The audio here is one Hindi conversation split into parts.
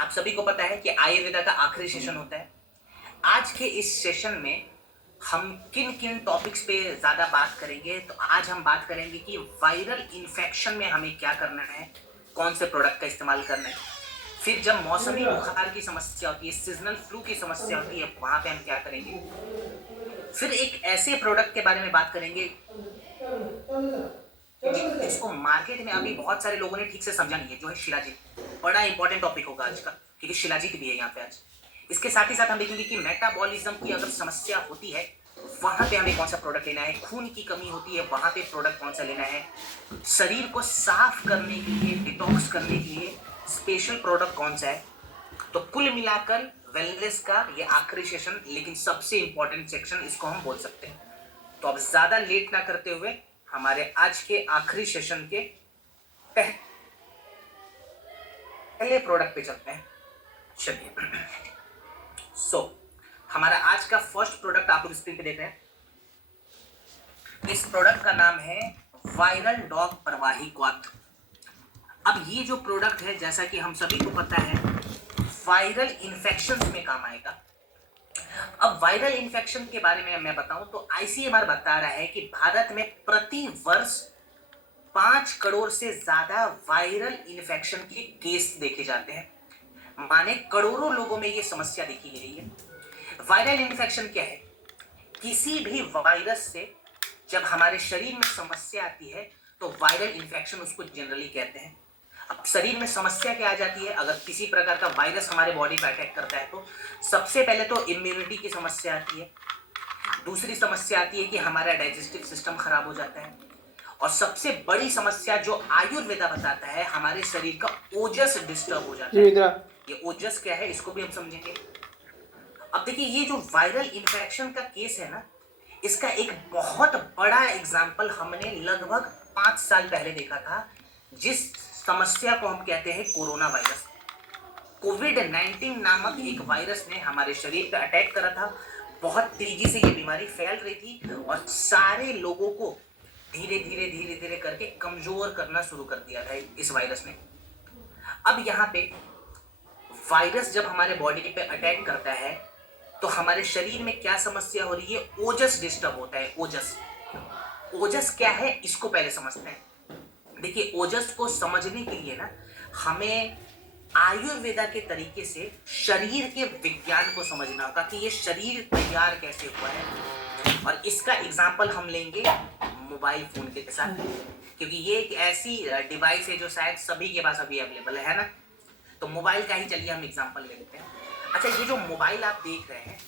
आप सभी को पता है कि आयुर्वेदा का आखिरी सेशन होता है। आज के इस सेशन में हम किन किन टॉपिक्स पे ज्यादा बात करेंगे, तो आज हम बात करेंगे कि वायरल इन्फेक्शन में हमें क्या करना है, कौन से प्रोडक्ट का इस्तेमाल करना है। फिर जब मौसमी बुखार की समस्या होती है, सीजनल फ्लू की समस्या होती है, वहां पे हम क्या करेंगे। फिर एक ऐसे प्रोडक्ट के बारे में बात करेंगे जिसको मार्केट में अभी बहुत सारे लोगों ने ठीक से समझा नहीं है, जो है शिलाजीत। बड़ा इंपॉर्टेंट टॉपिक होगा आज का, क्योंकि शिलाजीत भी है यहाँ पे आज। इसके साथ ही साथ हम देखेंगे कि मेटाबॉलिज्म की अगर समस्या होती है, वहां पे हमें कौन सा प्रोडक्ट लेना है। खून की कमी होती है, वहां पे प्रोडक्ट कौन सा लेना है। शरीर को साफ करने के लिए, डिटॉक्स करने के लिए स्पेशल प्रोडक्ट कौन सा है। तो कुल मिलाकर वेलनेस का ये आखिरी सेशन, लेकिन सबसे इंपॉर्टेंट सेक्शन इसको हम बोल सकते हैं। तो अब ज्यादा लेट ना करते हुए हमारे आज के आखिरी सेशन के पहले प्रोडक्ट पे चलते हैं। चलिए हमारा आज का फर्स्ट प्रोडक्ट आप लोग स्क्रीन पे देख रहे हैं। इस प्रोडक्ट का नाम है वायरल डॉग प्रवाही क्वाथ। अब ये जो प्रोडक्ट है, जैसा कि हम सभी को पता है, वायरल इन्फेक्शंस में काम आएगा। अब वायरल इन्फेक्शन के बारे में मैं बताऊं तो आईसीएमआर बता रहा है कि भारत में प्रति वर्ष 5 करोड़ से ज्यादा वायरल इन्फेक्शन के केस देखे जाते हैं। माने करोड़ों लोगों में ये समस्या देखी गई है। वायरल इन्फेक्शन क्या है? किसी भी वायरस से जब हमारे शरीर में समस्या आती है तो वायरल इन्फेक्शन उसको जनरली कहते हैं। अब शरीर में समस्या क्या आ जाती है, अगर किसी प्रकार का वायरस हमारे बॉडी पे अटैक करता है तो सबसे पहले तो इम्यूनिटी की समस्या आती है। दूसरी समस्या आती है कि हमारा डाइजेस्टिव सिस्टम खराब हो जाता है। और सबसे बड़ी समस्या जो आयुर्वेदा बताता है, हमारे शरीर का ओजस डिस्टर्ब हो जाता है। ये ओजस क्या है, इसको भी हम समझेंगे। अब देखिए, ये जो वायरल इन्फेक्शन का केस है ना, इसका एक बहुत बड़ा एग्जाम्पल हमने लगभग 5 साल पहले देखा था, जिस समस्या को हम कहते हैं कोरोना वायरस। कोविड-19 नामक एक वायरस ने हमारे शरीर पर अटैक करा था। बहुत तेजी से ये बीमारी फैल रही थी और सारे लोगों को धीरे धीरे करके कमजोर करना शुरू कर दिया था इस वायरस ने। अब यहाँ पे वायरस जब हमारे बॉडी पे अटैक करता है तो हमारे शरीर में क्या समस्या हो रही है, ओजस डिस्टर्ब होता है। ओजस क्या है, इसको पहले समझते हैं। देखिए, ओजस को समझने के लिए ना हमें आयुर्वेदा के तरीके से शरीर के विज्ञान को समझना होगा कि ये शरीर तैयार कैसे हुआ है। और इसका एग्जाम्पल हम लेंगे मोबाइल फोन के साथ, क्योंकि ये एक ऐसी डिवाइस है जो शायद सभी के पास अभी अवेलेबल है ना। तो मोबाइल का ही चलिए हम एग्जाम्पल ले लेते हैं। अच्छा, ये जो मोबाइल आप देख रहे हैं,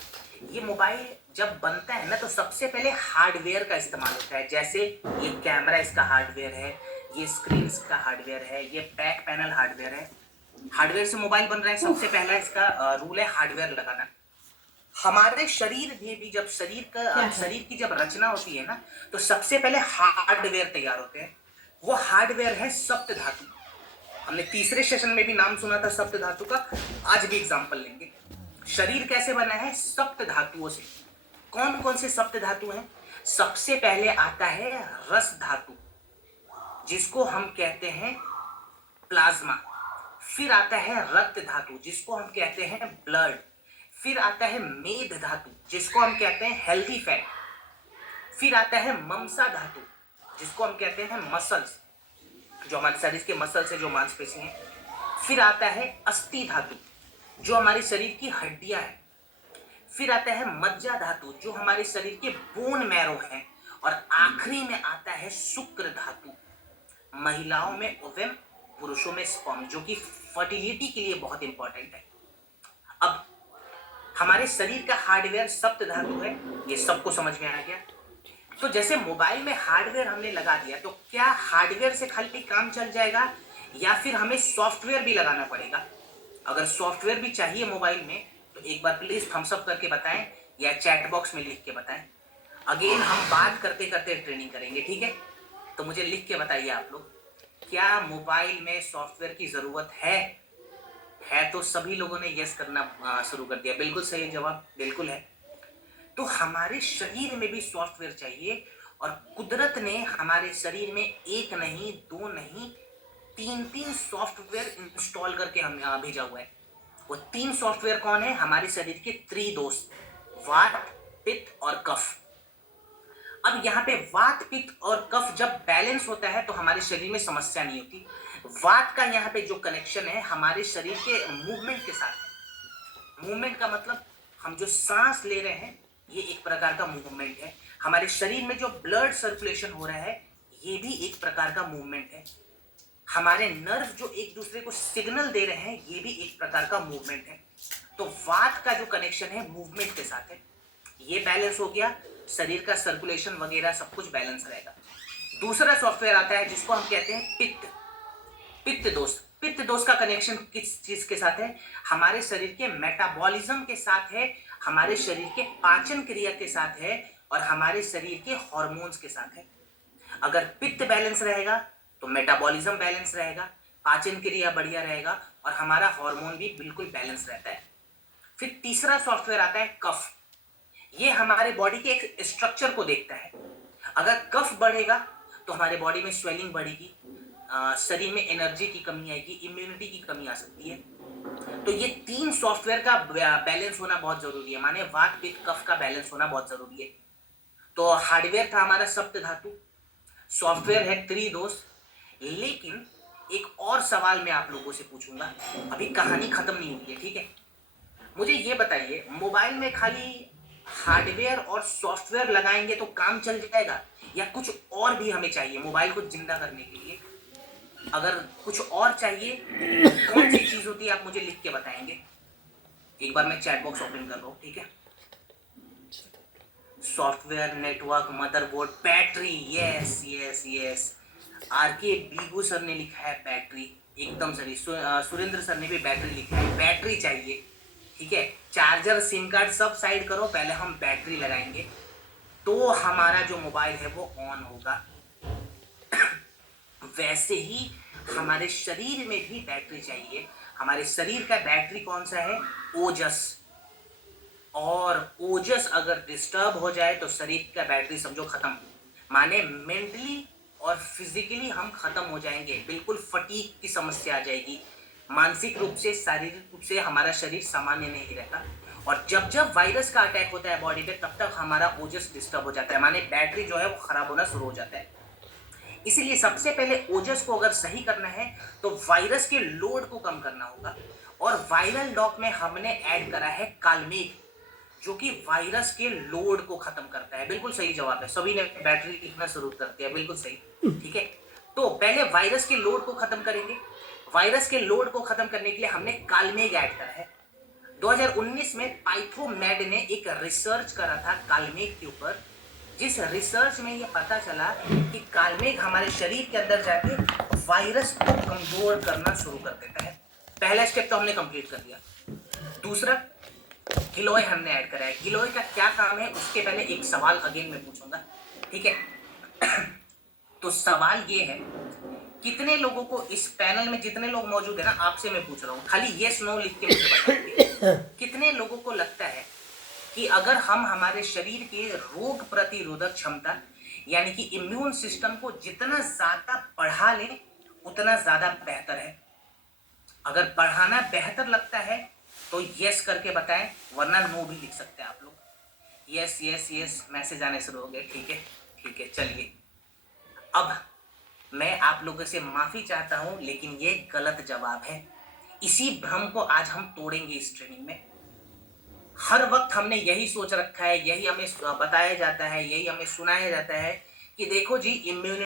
ये मोबाइल जब बनता है ना तो सबसे पहले हार्डवेयर का इस्तेमाल होता है। जैसे ये कैमरा इसका हार्डवेयर है, ये स्क्रीन का हार्डवेयर है, ये बैक पैनल हार्डवेयर है। हार्डवेयर से मोबाइल बन रहा है, सबसे पहला इसका रूल है हार्डवेयर लगाना। हमारे शरीर में भी जब शरीर की जब रचना होती है ना, तो सबसे पहले हार्डवेयर तैयार होते हैं। वो हार्डवेयर है सप्त धातु। हमने तीसरे सेशन में भी नाम सुना था सप्त धातु का, आज भी एग्जांपल लेंगे। शरीर कैसे बना है? सप्त धातुओं से। कौन कौन से सप्त धातु हैं? सबसे पहले आता है रस धातु, जिसको हम कहते हैं प्लाज्मा। फिर आता है रक्त धातु, जिसको हम कहते हैं ब्लड। फिर आता है मेद धातु, जिसको हम कहते हैं हेल्दी फैट। फिर आता है ममसा धातु, जिसको हम कहते हैं मसल्स, जो हमारे शरीर के मसल्स है, जो मांसपेशी हैं। फिर आता है अस्थि धातु, जो हमारे शरीर की हड्डियां हैं। फिर आता है मज्जा धातु, जो हमारे शरीर के बोन मैरो हैं। और आखिरी में आता है शुक्र धातु, महिलाओं में ओवम, पुरुषों में स्पर्म, जो कि फर्टिलिटी के लिए बहुत इंपॉर्टेंट है। अब हमारे शरीर का हार्डवेयर सप्त धातु है, ये सबको समझ में आ गया। तो जैसे मोबाइल में हार्डवेयर हमने लगा दिया, तो क्या हार्डवेयर से खाली काम चल जाएगा या फिर हमें सॉफ्टवेयर भी लगाना पड़ेगा? अगर सॉफ्टवेयर भी चाहिए मोबाइल में तो एक बार प्लीज थम्स अप करके बताएं या चैट बॉक्स में लिख के बताएं। अगेन हम बात करते करते ट्रेनिंग करेंगे, ठीक है? तो मुझे लिख के बताइए आप लोग, क्या मोबाइल में सॉफ्टवेयर की जरूरत है? तो सभी लोगों ने यस करना शुरू कर दिया। बिल्कुल सही जवाब, बिल्कुल है। तो हमारे शरीर में भी सॉफ्टवेयर चाहिए, और कुदरत ने हमारे शरीर में एक नहीं, दो नहीं, 3 सॉफ्टवेयर इंस्टॉल करके हमें भेजा हुआ है। वो 3 सॉफ्टवेयर कौन है? हमारे शरीर के त्रिदोष, वात, पित्त और कफ। अब यहाँ पे वात, पित्त और कफ जब बैलेंस होता है तो हमारे शरीर में समस्या नहीं होती। वात का यहाँ पे जो कनेक्शन है हमारे शरीर के मूवमेंट के साथ है। मूवमेंट का मतलब हम जो सांस ले रहे हैं ये एक प्रकार का मूवमेंट है। हमारे शरीर में जो ब्लड सर्कुलेशन हो रहा है ये भी एक प्रकार का मूवमेंट है। हमारे नर्व जो एक दूसरे को सिग्नल दे रहे हैं ये भी एक प्रकार का मूवमेंट है। तो वात का जो कनेक्शन है मूवमेंट के साथ है। ये बैलेंस हो गया, शरीर का सर्कुलेशन वगैरह सब कुछ बैलेंस रहेगा। दूसरा सॉफ्टवेयर आता है जिसको हम कहते हैं पित्त, पित्त दोष। पित्त दोष का कनेक्शन किस चीज के साथ है? हमारे शरीर के मेटाबॉलिज्म के साथ है, हमारे शरीर के पाचन क्रिया के साथ है और हमारे शरीर के हार्मोन्स के साथ है। अगर पित्त बैलेंस रहेगा तो मेटाबॉलिज्म बैलेंस रहेगा, पाचन क्रिया बढ़िया रहेगा और हमारा हार्मोन भी बिल्कुल बैलेंस रहता है। फिर तीसरा सॉफ्टवेयर आता है कफ। ये हमारे बॉडी के एक स्ट्रक्चर को देखता है। अगर कफ बढ़ेगा तो हमारे बॉडी में स्वेलिंग बढ़ेगी, शरीर में एनर्जी की कमी आएगी, इम्यूनिटी की कमी आ सकती है। तो ये 3 सॉफ्टवेयर का बैलेंस होना बहुत जरूरी है, माने वात, पित्त, कफ का बैलेंस होना बहुत जरूरी है। तो हार्डवेयर था हमारा सप्त धातु, सॉफ्टवेयर है त्रिदोष। लेकिन एक और सवाल मैं आप लोगों से पूछूंगा, अभी कहानी खत्म नहीं हुई है, ठीक है? मुझे ये बताइए, मोबाइल में खाली हार्डवेयर और सॉफ्टवेयर लगाएंगे तो काम चल जाएगा या कुछ और भी हमें चाहिए मोबाइल को जिंदा करने के लिए? अगर कुछ और चाहिए कौन सी चीज होती है आप मुझे लिख के बताएंगे। एक बार मैं चैट बॉक्स ओपन कर रहा हूँ, ठीक है? Software, network, motherboard, battery. Yes yes yes, R K बीगू सर ने लिखा है बैटरी, एकदम सही। सुरेंद्र सर ने भी बैटरी लिखा है, बैटरी चाहिए, ठीक है? चार्जर, सिम कार्ड सब साइड करो, पहले हम बैटरी लगाएंगे तो हमारा जो मोबाइल है वो ऑन होगा। वैसे ही हमारे शरीर में भी बैटरी चाहिए। हमारे शरीर का बैटरी कौन सा है? ओजस। और ओजस अगर डिस्टर्ब हो जाए तो शरीर का बैटरी समझो खत्म, माने मेंटली और फिजिकली हम खत्म हो जाएंगे, बिल्कुल फटीग की समस्या आ जाएगी। मानसिक रूप से, शारीरिक रूप से हमारा शरीर सामान्य नहीं रहता। और जब जब वायरस का अटैक होता है बॉडी पे तब तक हमारा ओजस डिस्टर्ब हो जाता है, माने बैटरी जो है वो खराब होना शुरू हो जाता है। इसीलिए सबसे पहले ओजस को अगर सही करना है तो वायरस के लोड को कम करना होगा। और वायरल डॉक में हमने ऐड करा है कालमेघ, जो कि वायरस के लोड को खत्म करता है। बिल्कुल सही जवाब है, सभी ने बैटरी लिखना शुरू कर दिया, बिल्कुल सही, ठीक है? तो पहले वायरस के लोड को खत्म करेंगे। वायरस के लोड को खत्म करने के लिए हमने कालमेघ ऐड करा है। 2019 में पाइथोमेड ने एक रिसर्च करा था कालमेघ के ऊपर, जिस रिसर्च में ये पता चला कि कालमेघ हमारे शरीर के अंदर जाके वायरस को कमजोर करना शुरू कर देता है। पहला स्टेप तो हमने कंप्लीट कर दिया। दूसरा, गिलोय हमने ऐड करा है। गिलोय का क्या काम है उसके पहले एक सवाल अगेन मैं पूछूंगा, ठीक है? तो सवाल ये है, कितने लोगों को इस पैनल में, जितने लोग मौजूद है ना, आपसे मैं पूछ रहा हूँ, खाली यस नो लिख के मुझे बताइए, कितने लोगों को लगता है कि अगर हम हमारे शरीर के रोग प्रतिरोधक क्षमता यानी कि इम्यून सिस्टम को जितना ज्यादा बढ़ा लें उतना ज्यादा बेहतर है? अगर बढ़ाना बेहतर लगता है तो यस करके बताएं, वरना नो भी लिख सकते हैं आप लोग। यस यस यस, मैसेज आने शुरू हो गए, ठीक है, ठीक है। चलिए, अब मैं आप लोगों से माफी चाहता हूं, लेकिन ये गलत जवाब है। इसी भ्रम को आज हम तोड़ेंगे इस ट्रेनिंग में। हर वक्त हमने यही सोच रखा है, यही हमें बताया जाता है, यही हमें सुनाया जाता है कि देखो जी, इम्यूनिटी